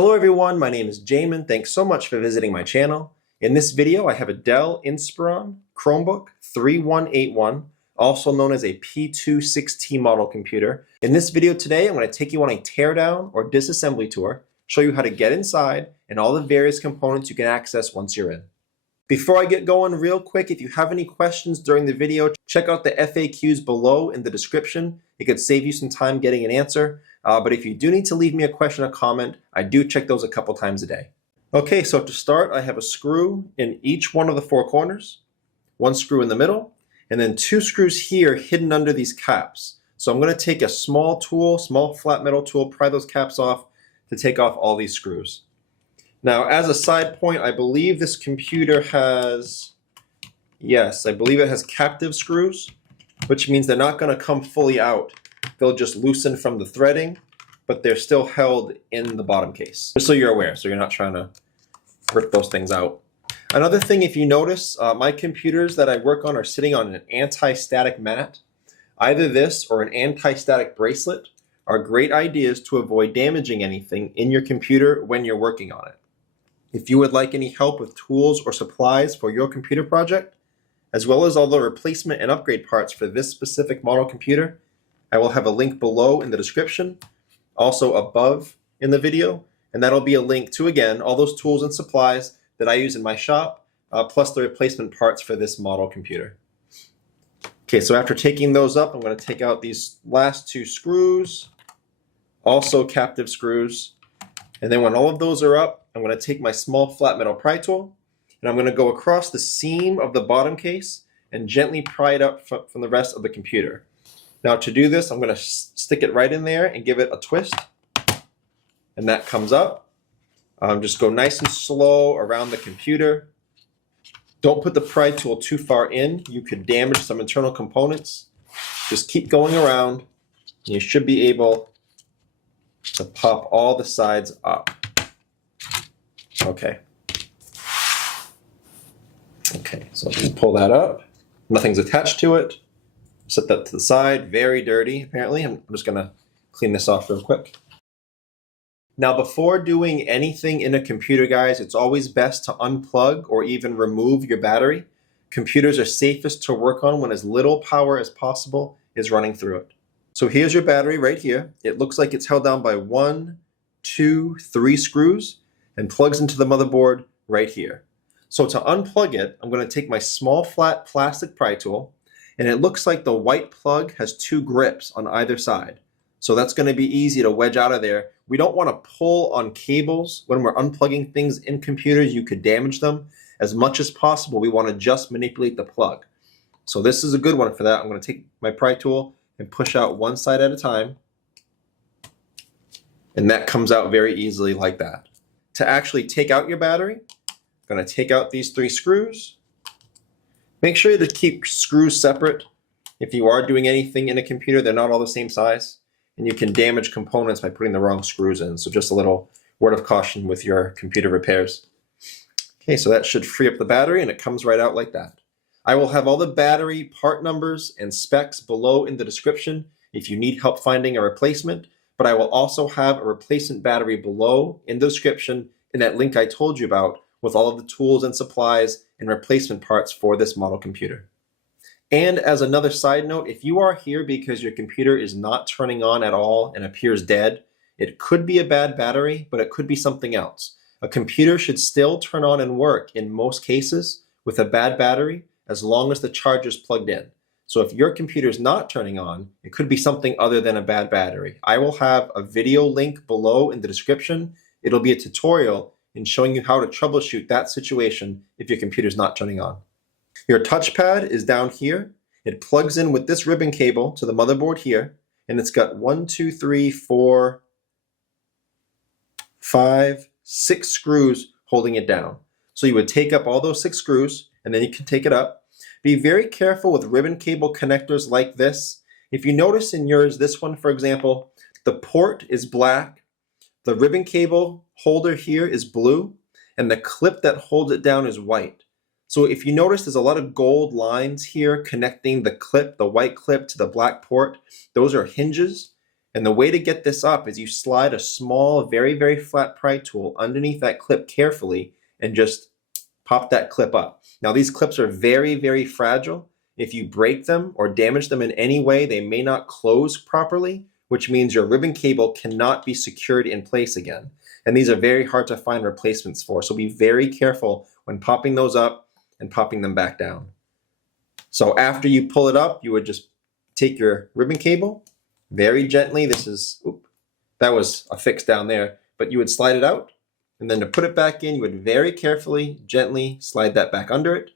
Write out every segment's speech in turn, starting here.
Hello everyone, my name is Jamin. Thanks so much for visiting my channel. In this video, I have a Dell Inspiron Chromebook 3181, also known as a P26T model computer. In this video today, I'm going to take you on a teardown or disassembly tour, show you how to get inside and all the various components you can access once you're in. Before I get going, real quick, if you have any questions during the video, check out the FAQs below in the description. It could save you some time getting an answer. But if you do need to leave me a question or comment, I do check those a couple times a day. Okay, so to start, I have a screw in each one of the four corners, one screw in the middle, and then two screws here hidden under these caps. So I'm going to take a small tool, small flat metal tool, pry those caps off to take off all these screws. Now, as a side point, I believe this computer has, yes, I believe it has captive screws, which means they're not going to come fully out. They'll just loosen from the threading, but they're still held in the bottom case. Just so you're aware, so you're not trying to rip those things out. Another thing, if you notice, my computers that I work on are sitting on an anti-static mat. Either this or an anti-static bracelet are great ideas to avoid damaging anything in your computer when you're working on it. If you would like any help with tools or supplies for your computer project, as well as all the replacement and upgrade parts for this specific model computer, I will have a link below in the description, also above in the video, and that'll be a link to, again, all those tools and supplies that I use in my shop, plus the replacement parts for this model computer. Okay, so after taking those up, I'm going to take out these last two screws, also captive screws, and then when all of those are up, I'm going to take my small flat metal pry tool, and I'm going to go across the seam of the bottom case and gently pry it up from the rest of the computer. Now to do this, I'm going to stick it right in there and give it a twist, and that comes up. Just go nice and slow around the computer. Don't put the pry tool too far in. You could damage some internal components. Just keep going around, and you should be able to pop all the sides up. Okay. Okay, so just pull that up. Nothing's attached to it. Set that to the side. Very dirty, apparently. I'm just going to clean this off real quick. Now, before doing anything in a computer, guys, it's always best to unplug or even remove your battery. Computers are safest to work on when as little power as possible is running through it. So here's your battery right here. It looks like it's held down by 1, 2, 3 screws and plugs into the motherboard right here. So to unplug it, I'm going to take my small flat plastic pry tool, and it looks like the white plug has 2 grips on either side. So that's going to be easy to wedge out of there. We don't want to pull on cables when we're unplugging things in computers. You could damage them. As much as possible, we want to just manipulate the plug. So this is a good one for that. I'm going to take my pry tool and push out one side at a time. And that comes out very easily like that. To actually take out your battery, I'm going to take out these 3 screws. Make sure to keep screws separate. If you are doing anything in a computer, they're not all the same size, and you can damage components by putting the wrong screws in. So just a little word of caution with your computer repairs. Okay, so that should free up the battery, and it comes right out like that. I will have all the battery part numbers and specs below in the description if you need help finding a replacement, but I will also have a replacement battery below in the description in that link I told you about, with all of the tools and supplies and replacement parts for this model computer. And as another side note, if you are here because your computer is not turning on at all and appears dead, it could be a bad battery, but it could be something else. A computer should still turn on and work in most cases with a bad battery as long as the charger is plugged in. So if your computer is not turning on, it could be something other than a bad battery. I will have a video link below in the description. It'll be a tutorial in showing you how to troubleshoot that situation if your computer's not turning on. Your touchpad is down here. It plugs in with this ribbon cable to the motherboard here, and it's got 1, 2, 3, 4, 5, 6 screws holding it down. So you would take up all those 6 screws, and then you can take it up. Be very careful with ribbon cable connectors like this. If you notice in yours, this one, for example, the port is black, the ribbon cable holder here is blue, and the clip that holds it down is white. So if you notice, there's a lot of gold lines here connecting the clip, the white clip, to the black port. Those are hinges. And the way to get this up is you slide a small, very, very flat pry tool underneath that clip carefully and just pop that clip up. Now these clips are very, very fragile. If you break them or damage them in any way, they may not close properly, which means your ribbon cable cannot be secured in place again. And these are very hard to find replacements for, so be very careful when popping those up and popping them back down. So after you pull it up, you would just take your ribbon cable very gently. That was a fix down there, but you would slide it out, and then to put it back in, you would very carefully, gently slide that back under it.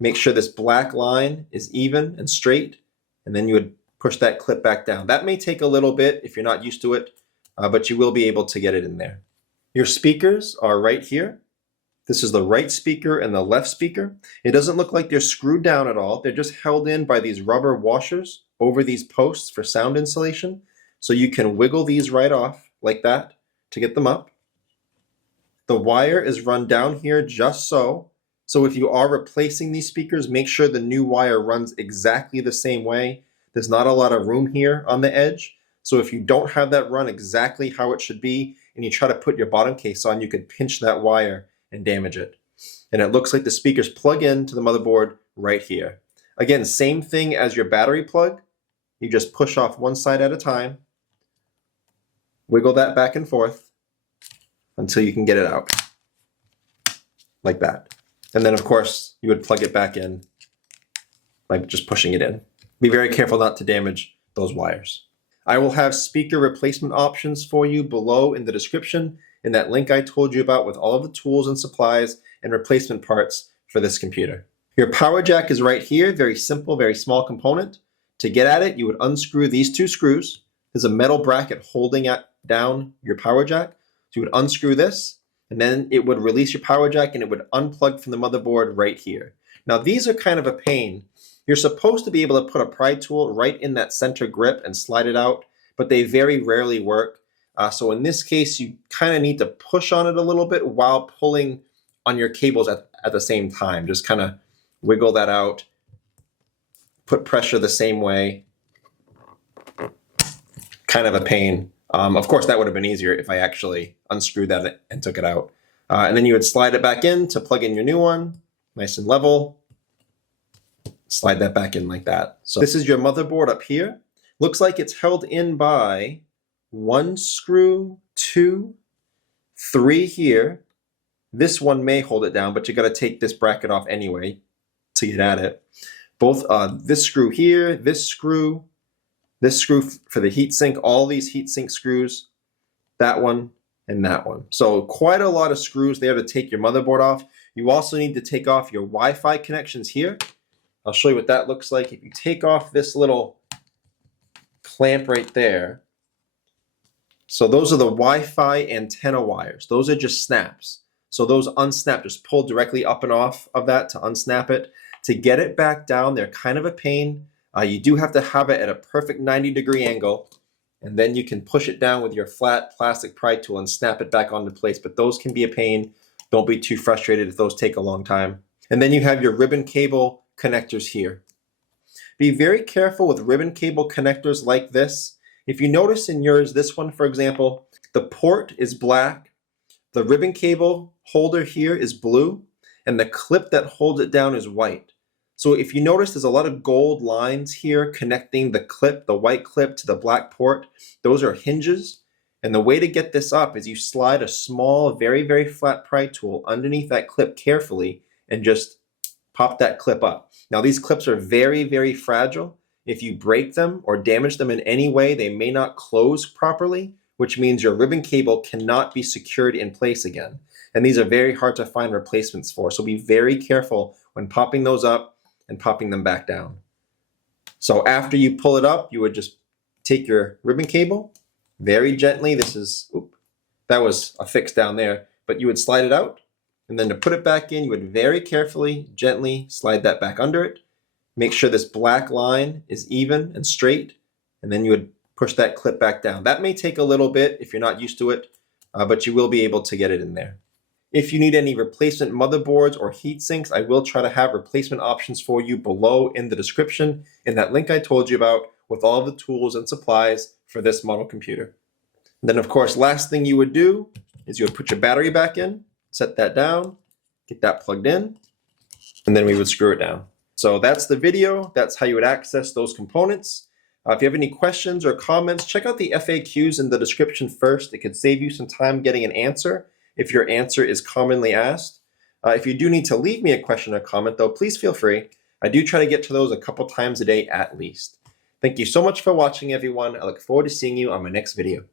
Make sure this black line is even and straight, and then you would push that clip back down. That may take a little bit if you're not used to it, but you will be able to get it in there. Your speakers are right here. This is the right speaker and the left speaker. It doesn't look like they're screwed down at all. They're just held in by these rubber washers over these posts for sound insulation. So you can wiggle these right off like that to get them up. The wire is run down here just so. So if you are replacing these speakers, make sure the new wire runs exactly the same way. There's not a lot of room here on the edge. So if you don't have that run exactly how it should be, and you try to put your bottom case on, you could pinch that wire and damage it. And it looks like the speakers plug into the motherboard right here. Again, same thing as your battery plug. You just push off one side at a time, wiggle that back and forth until you can get it out, like that. And then of course, you would plug it back in, like just pushing it in. Be very careful not to damage those wires. I will have speaker replacement options for you below in the description in that link I told you about with all of the tools and supplies and replacement parts for this computer. Your power jack is right here, very simple, very small component. To get at it, you would unscrew these two screws. There's a metal bracket holding down your power jack. So you would unscrew this, and then it would release your power jack and it would unplug from the motherboard right here. Now these are kind of a pain. You're supposed to be able to put a pry tool right in that center grip and slide it out, but they very rarely work. So in this case, you kind of need to push on it a little bit while pulling on your cables at the same time. Just kind of wiggle that out, put pressure the same way. Kind of a pain. Of course, that would have been easier if I actually unscrewed that and took it out. And then you would slide it back in to plug in your new one, nice and level. Slide that back in like that. So this is your motherboard up here. Looks like it's held in by one screw, two, three here. This one may hold it down, but you got to take this bracket off anyway to get at it. Both this screw here, this screw for the heatsink, all these heatsink screws, that one and that one. So quite a lot of screws there to take your motherboard off. You also need to take off your Wi-Fi connections here. I'll show you what that looks like. If you take off this little clamp right there, so those are the Wi-Fi antenna wires. Those are just snaps. So those unsnap, just pull directly up and off of that to unsnap it. To get it back down, they're kind of a pain. You do have to have it at a perfect 90-degree angle, and then you can push it down with your flat plastic pry tool and snap it back onto place. But those can be a pain. Don't be too frustrated if those take a long time. And then you have your ribbon cable connectors here. Be very careful with ribbon cable connectors like this. If you notice in yours, this one for example, the port is black, the ribbon cable holder here is blue, and the clip that holds it down is white. So if you notice, there's a lot of gold lines here connecting the clip, the white clip, to the black port. Those are hinges. And the way to get this up is you slide a small, very, very flat pry tool underneath that clip carefully and just pop that clip up. Now these clips are very, very fragile. If you break them or damage them in any way, they may not close properly, which means your ribbon cable cannot be secured in place again. And these are very hard to find replacements for. So be very careful when popping those up and popping them back down. So after you pull it up, you would just take your ribbon cable very gently. That was a fix down there, but you would slide it out. And then to put it back in, you would very carefully, gently slide that back under it. Make sure this black line is even and straight, and then you would push that clip back down. That may take a little bit if you're not used to it, but you will be able to get it in there. If you need any replacement motherboards or heat sinks, I will try to have replacement options for you below in the description in that link I told you about with all of the tools and supplies for this model computer. And then of course, last thing you would do is you would put your battery back in, set that down, get that plugged in, and then we would screw it down. So that's the video. That's how you would access those components. If you have any questions or comments, check out the FAQs in the description first. It could save you some time getting an answer if your answer is commonly asked. If you do need to leave me a question or comment though, please feel free. I do try to get to those a couple times a day at least. Thank you so much for watching, everyone. I look forward to seeing you on my next video.